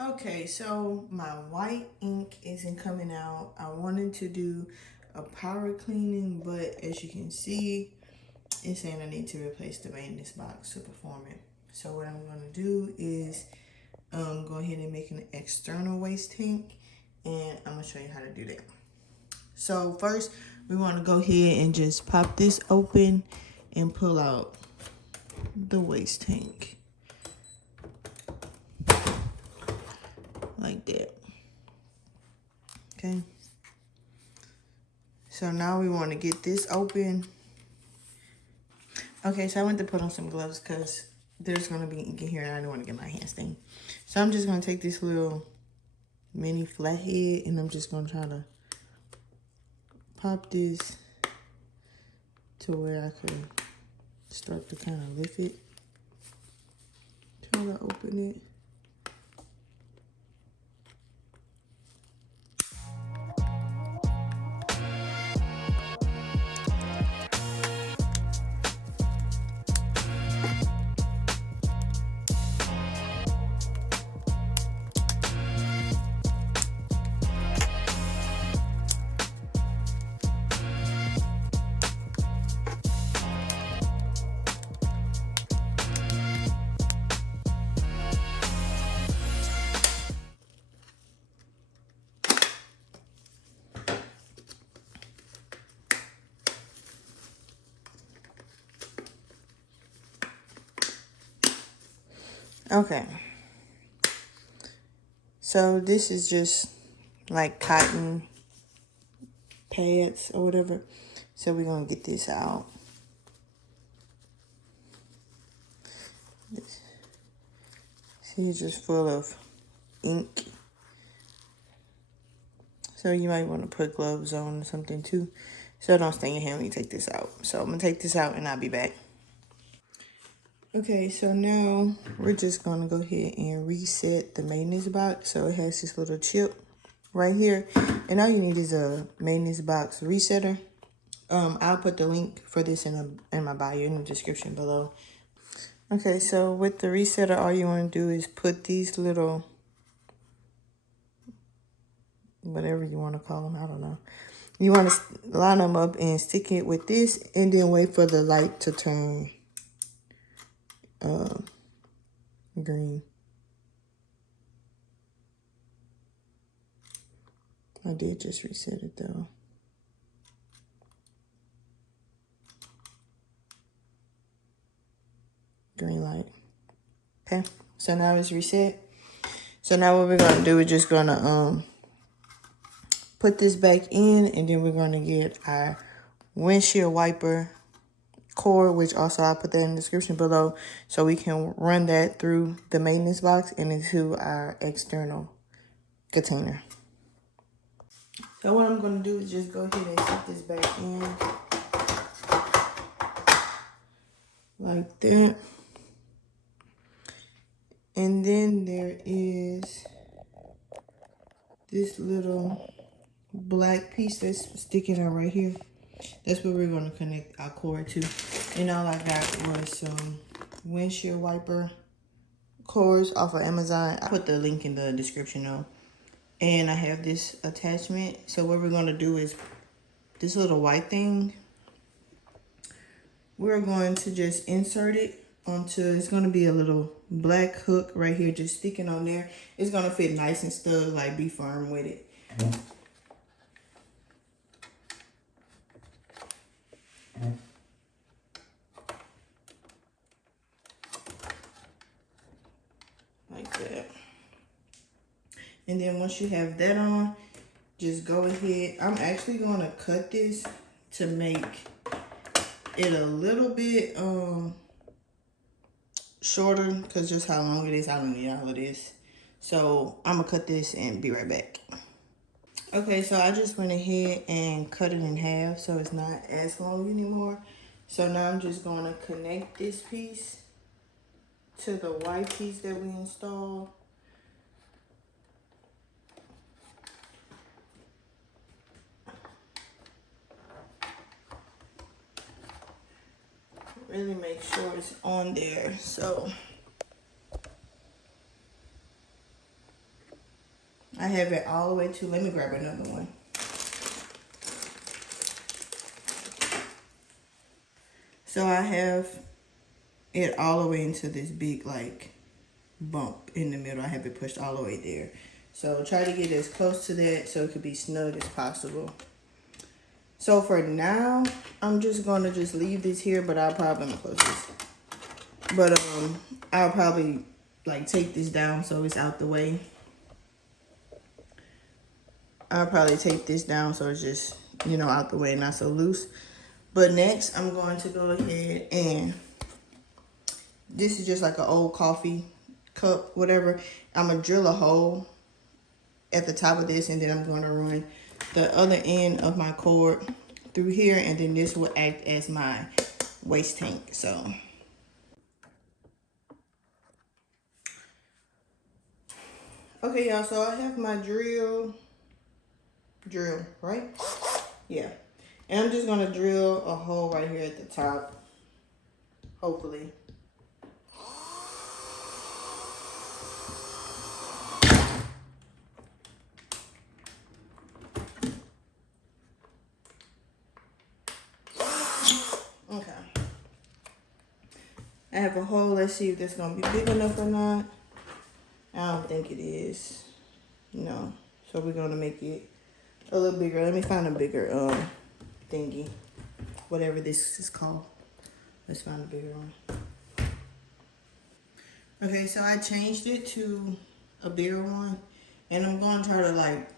Okay, so my white ink isn't coming out. I wanted to do a power cleaning, but as you can see, it's saying I need to replace the maintenance box to perform it. So what I'm gonna do is go ahead and make an external waste tank, and I'm gonna show you how to do that. So first, we wanna go ahead and just pop this open and pull out the waste tank like that. Okay. So now we want to get this open. Okay, so I went to put on some gloves because there's going to be ink in here and I don't want to get my hands stained. So I'm just going to take this little mini flathead and I'm just going to try to pop this to where I could start to kind of lift it. Try to open it. Okay. So this is just like cotton pads or whatever. So we're going to get this out. See, it's just full of ink. So you might want to put gloves on or something too, so don't stain your hand when you take this out. So I'm gonna take this out and I'll be back. Okay, so now we're just gonna go ahead and reset the maintenance box. So it has this little chip right here. And all you need is a maintenance box resetter. I'll put the link for this in my bio in the description below. Okay, so with the resetter, all you want to do is put these little, whatever you want to call them, I don't know. You want to line them up and stick it with this and then wait for the light to turn green. I did just reset it though. Green light. Okay, so now it's reset. So now what we're gonna do is just gonna put this back in, and then we're gonna get our windshield wiper cord, which also I'll put that in the description below, so we can run that through the maintenance box and into our external container. So what I'm gonna do is just go ahead and set this back in like that. And then there is this little black piece that's sticking out right here. That's what we're going to connect our cord to. And all I got was some windshield wiper cords off of Amazon. I put the link in the description though. And I have this attachment. So what we're going to do is this little white thing, we're going to just insert it onto, it's going to be a little black hook right here just sticking on there. It's going to fit nice and snug, like be firm with it. Like that. And then once you have that on, just go ahead. I'm actually going to cut this to make it a little bit shorter, because just how long it is, I don't need all of this. So I'm gonna cut this and be right back. Okay, so I just went ahead and cut it in half so it's not as long anymore. So now I'm just gonna connect this piece to the white piece that we installed. Really make sure it's on there. So I have it all the way to, let me grab another one. So I have it all the way into this big like bump in the middle. I have it pushed all the way there. So try to get as close to that so it could be snug as possible. So for now, I'm just gonna just leave this here, but I'll probably close this. But I'll probably like take this down so it's out the way. I'll probably take this down so it's just, you know, out the way, not so loose. But next, I'm going to go ahead and, this is just like an old coffee cup, whatever. I'm gonna drill a hole at the top of this, and then I'm gonna run the other end of my cord through here, and then this will act as my waste tank. So okay, y'all, so I have my drill, right? Yeah. And I'm just gonna drill a hole right here at the top, hopefully. Okay. I have a hole. Let's see if that's gonna be big enough or not. I don't think it is. No. So we're gonna make it a little bigger. Let me find a bigger thingy. Whatever this is called. Let's find a bigger one. Okay, so I changed it to a bigger one. And I'm gonna try to like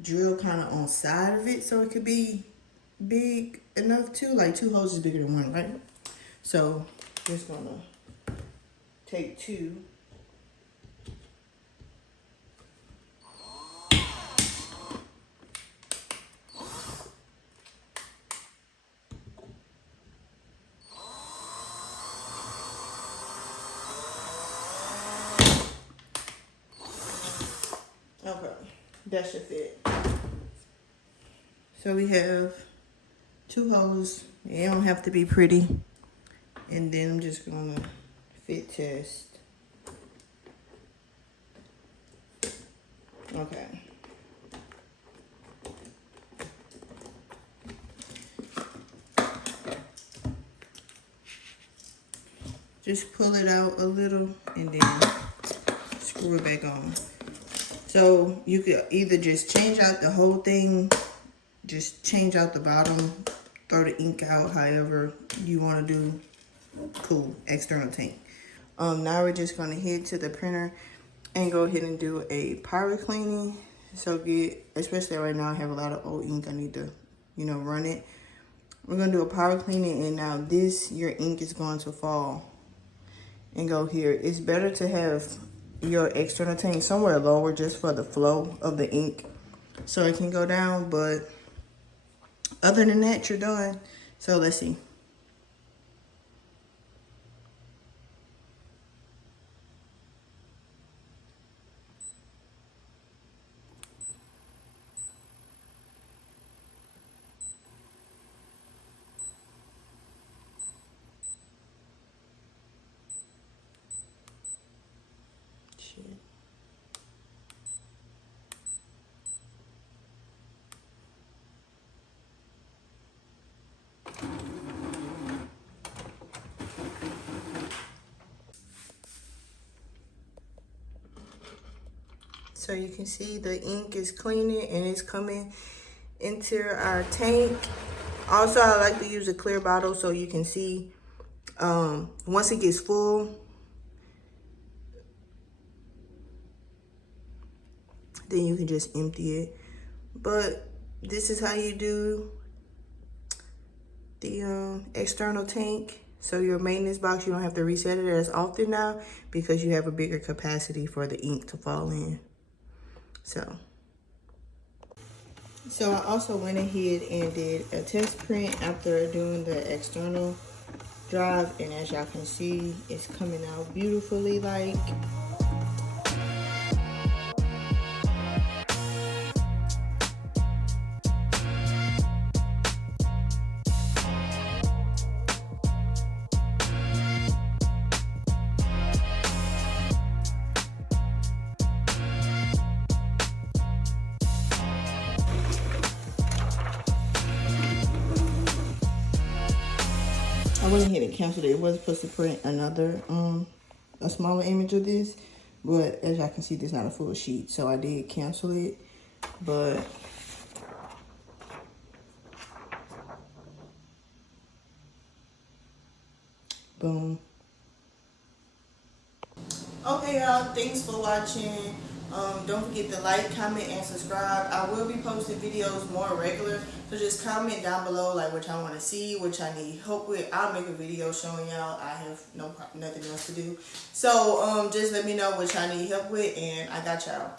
drill kind of on side of it so it could be big enough too. Like 2 holes is bigger than 1, right? So just gonna take 2. Okay, that should fit. So we have 2 holes. They don't have to be pretty. And then I'm just gonna fit test. Okay. Just pull it out a little and then screw it back on. So you could either just change out the whole thing, just change out the bottom, throw the ink out, however you want to do. Cool, external tank. Now we're just gonna head to the printer and go ahead and do a power cleaning. So especially right now I have a lot of old ink, I need to, you know, run it. We're gonna do a power cleaning, and now your ink is going to fall and go here. It's better to have your external tank somewhere lower just for the flow of the ink so it can go down, but other than that, you're done. So let's see. Shit. So you can see the ink is cleaning and it's coming into our tank. Also, I like to use a clear bottle so you can see once it gets full, then you can just empty it. But this is how you do the external tank. So your maintenance box, you don't have to reset it as often now because you have a bigger capacity for the ink to fall in. So I also went ahead and did a test print after doing the external drive, and as y'all can see, it's coming out beautifully. Like, I went ahead and canceled it. It was supposed to print another, a smaller image of this, but as y'all can see, this is not a full sheet, so I did cancel it. But boom. Okay, y'all. Thanks for watching. Don't forget to like, comment, and subscribe. I will be posting videos more regular, so just comment down below like what y'all want to see, what y'all need help with. I'll make a video showing y'all. I have nothing else to do, so just let me know what y'all need help with, and I got y'all.